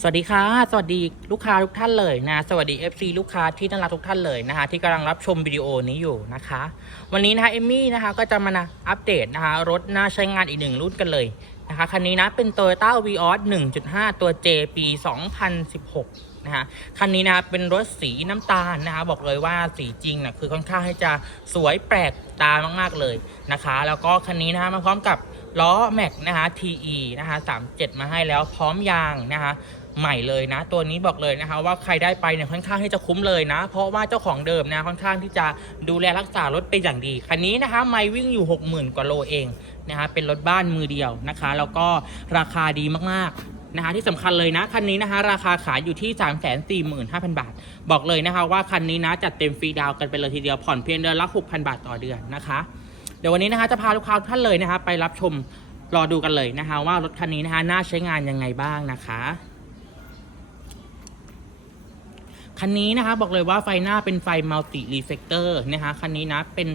สวัสดีค่ะ สวัสดีลูกค้าทุกท่านเลยนะ สวัสดี FC ลูกค้าที่น่ารักทุกท่านเลยนะคะ ที่กำลังรับชมวิดีโอนี้อยู่นะคะ วันนี้นะคะเอมมี่นะคะก็จะมานะอัปเดตนะคะ รถน่าใช้งานอีกหนึ่งรุ่นกันเลยนะคะคันนี้นะเป็น Toyota Vios 1.5 ตัว J ปี 2016 นะคะคันนี้นะเป็นรถสีน้ำตาลนะคะ บอกเลยว่าสีจริงนะคือค่อนข้างที่จะสวยแปลกตามาก ๆ เลยนะคะ แล้วก็คันนี้นะคะมาพร้อมกับล้อแม็กนะคะ TE นะคะ 37 มาให้แล้วพร้อมยางนะคะ ใหม่เลยนะ ตัวนี้บอกเลยนะคะว่าใครได้ไปเนี่ยค่อนข้างที่จะคุ้มเลยนะ เพราะว่าเจ้าของเดิมนะค่อนข้างที่จะดูแลรักษารถเป็นอย่างดีคันนี้นะคะไม่วิ่งอยู่ 60,000 กว่าโลเองนะคะเป็นรถบ้านมือเดียวนะคะ แล้วก็ราคาดีมากๆนะคะที่สำคัญเลยนะคันนี้นะคะราคาขายอยู่ที่ 345,000 บาท บอกเลยนะคะว่าคันนี้นะจัดเต็มฟรีดาวกันไปเลยทีเดียวผ่อนเพียงเดือนละ6,000 บาทต่อเดือนนะคะเดี๋ยววันนี้นะคะจะพาลูกค้าทุกท่านเลยนะคะไปรับชมรอดูกันเลยนะคะว่ารถคันนี้นะคะน่าใช้งานยังไงบ้างนะคะ คันนี้นะคะบอกเลยว่าไฟหน้าเป็นไฟมัลติรีเฟกเตอร์นะคะคันนี้นะเป็น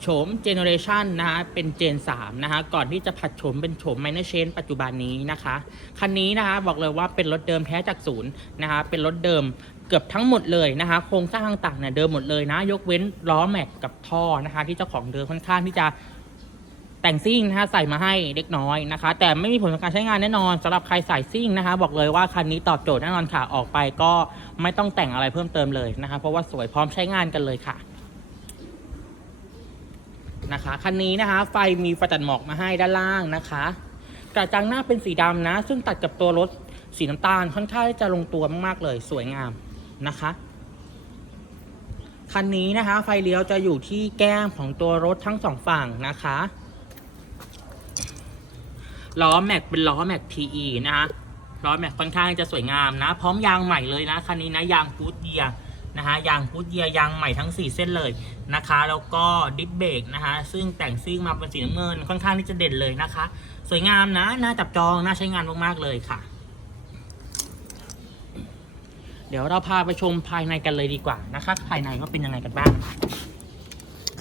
โฉมเจเนอเรชันนะคะเป็นเจน3นะคะก่อนที่จะผัดโฉมเป็นโฉมไมเนอร์เชนปัจจุบันนี้นะคะ คันนี้นะคะบอกเลยว่าเป็นรถเดิมแท้จากศูนย์นะคะเป็นรถเดิมเกือบทั้งหมดเลยนะคะ โครงสร้างต่างๆเนี่ยเดิมหมดเลยนะ ยกเว้นล้อแม็กกับท่อนะคะ ที่เจ้าของเดิมค่อนข้างที่จะ แต่งซิ่งนะคะใส่มาให้เล็กน้อยนะคะ แต่ไม่มีผลต่อการใช้งานแน่นอนสำหรับใครใส่ซิ่งนะคะ บอกเลยว่าคันนี้ตอบโจทย์แน่นอนค่ะออกไปก็ไม่ต้องแต่งอะไรเพิ่มเติมเลยนะคะ เพราะว่าสวยพร้อมใช้งานกันเลยค่ะนะคะคันนี้นะคะ ไฟมีไฟตัดหมอกมาให้ด้านล่างนะคะกระจังหน้าเป็นสีดำนะ ซึ่งตัดกับตัวรถสีน้ำตาลค่อนข้างจะลงตัวมากๆเลยสวยงามนะคะคันนี้นะคะ ไฟเลี้ยวจะอยู่ที่แก้มของตัวรถทั้งสองฝั่งนะคะ ล้อแม็กเป็นล้อแม็ก TE นะคะล้อแม็กค่อนข้างจะสวยงามนะ พร้อมยางใหม่เลยนะคันนี้นะยางฟูดเยียนะคะยางฟูดเยียยางใหม่ทั้ง 4 เส้นเลยนะคะ แล้วก็ดิสเบรกนะคะซึ่งแต่งซิ่งมาเป็นสีน้ำเงินค่อนข้างที่จะเด่นเลยนะคะ สวยงามนะน่าจับจองน่าใช้งานมากๆเลยค่ะ เดี๋ยวเราพาไปชมภายในกันเลยดีกว่านะคะ ภายในว่าเป็นยังไงกันบ้าง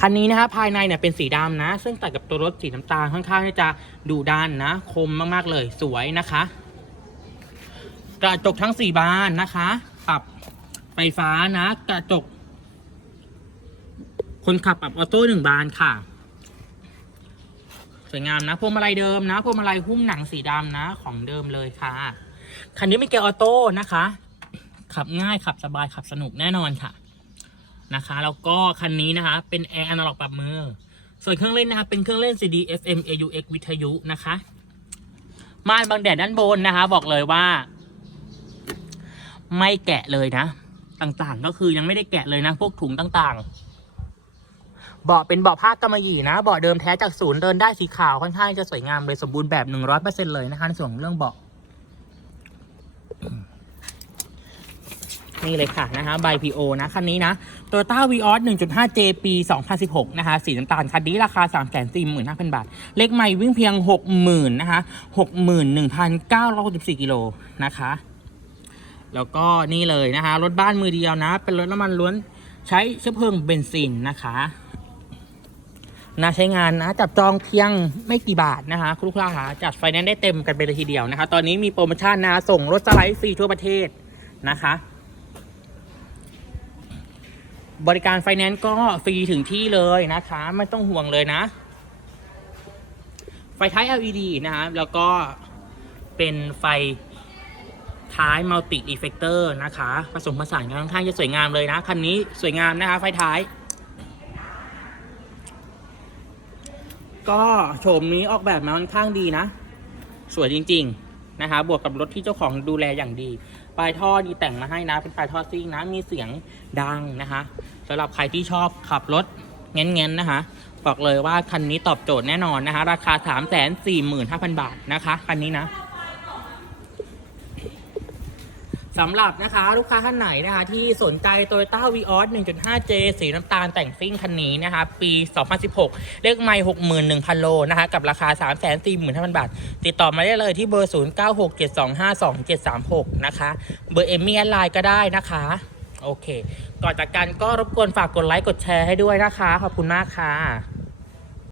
คันนี้นะคะภายในเนี่ยเป็นสีดำนะ ซึ่งตัดกับตัวรถสีน้ำตาลค่อนข้างที่จะดูด้านนะ คมมากๆเลยสวยนะคะ กระจกทั้งสี่บานนะคะ ปรับไฟฟ้านะ กระจก คนขับปรับออโต้หนึ่งบานค่ะ สวยงามนะพวงมาลัยเดิมนะพวงมาลัยหุ้มหนังสีดำนะ ของเดิมเลยค่ะ คันนี้ไม่เกียร์ออโต้นะคะ ขับง่ายขับสบายขับสนุกแน่นอนค่ะ นะคะ แล้วก็คันนี้นะคะ เป็นแอร์อนาล็อกปรับมือ ส่วนเครื่องเล่นนะคะ เป็นเครื่องเล่น CD FM AUX วิทยุนะคะ ม่านบังแดดด้านบนนะคะ บอกเลยว่า ไม่แกะเลยนะ ต่างๆ ก็คือยังไม่ได้แกะเลยนะ พวกถุงต่างๆ เบาะเป็นเบาะผ้ากำมะหยี่นะ เบาะเดิมแท้จากศูนย์เดินได้สีขาวค่อนข้างจะสวยงามเลยสมบูรณ์แบบ100%เลยนะคะในส่วนของเรื่องเบาะ นี่เลยค่ะนะคะใบ PO นะคันนี้นะ Toyota Vios 1.5J ปี 2016 นะคะสีน้ำตาลคันนี้ราคา 345,000 บาท เลขใหม่วิ่งเพียง 60,000นะคะ61,964กิโลนะคะ แล้วก็นี่เลยนะคะรถบ้านมือเดียวนะ เป็นรถน้ำมันล้วนใช้เชื้อเพลิงเบนซินนะคะน่าใช้งานนะจับจองเพียงไม่กี่บาทนะคะคุณลูกค้าหาจัดไฟแนนซ์ได้เต็มกันไปเลยทีเดียวนะคะ ตอนนี้มีโปรโมชั่นนะส่งรถสไลด์ฟรีทั่วประเทศนะคะ บริการไฟแนนซ์ก็ฟรีถึงที่เลยนะคะ ไม่ต้องห่วงเลยนะ ไฟท้าย LED นะครับ แล้วก็เป็นไฟท้ายมัลติอีเฟกเตอร์นะคะ ผสมผสานกันค่อนข้างจะสวยงามเลยนะ คันนี้สวยงามนะคะ ไฟท้าย ก็โฉมนี้ออกแบบมาค่อนข้างดีนะ สวยจริง ๆ นะคะ บวกกับรถที่เจ้าของดูแลอย่างดี ปลายท่อดีแต่งมาให้นะ เป็นปลายท่อซิ่งนะ มีเสียงดังนะคะสำหรับใครที่ชอบขับรถเงี้ยๆนะคะ บอกเลยว่าคันนี้ตอบโจทย์แน่นอนนะคะ ราคา 3 4 5 0 0 0 บาทนะคะ คันนี้นะ สำหรับนะคะลูกค้าท่านไหนนะคะ ที่สนใจ Toyota Vios 1.5J สีน้ำตาลแต่งซิ่งคันนี้นะคะ ปี 2016 เลขไม่61,000 โลนะคะ กับราคา 345,000 บาท ติดต่อมาได้เลยที่เบอร์ 0967252736 นะคะ เบอร์เอมมี่แอดไลน์ก็ได้นะคะ โอเค ก่อนจากกันก็รบกวนฝากกดไลค์กดแชร์ให้ด้วยนะคะ ขอบคุณมากค่ะ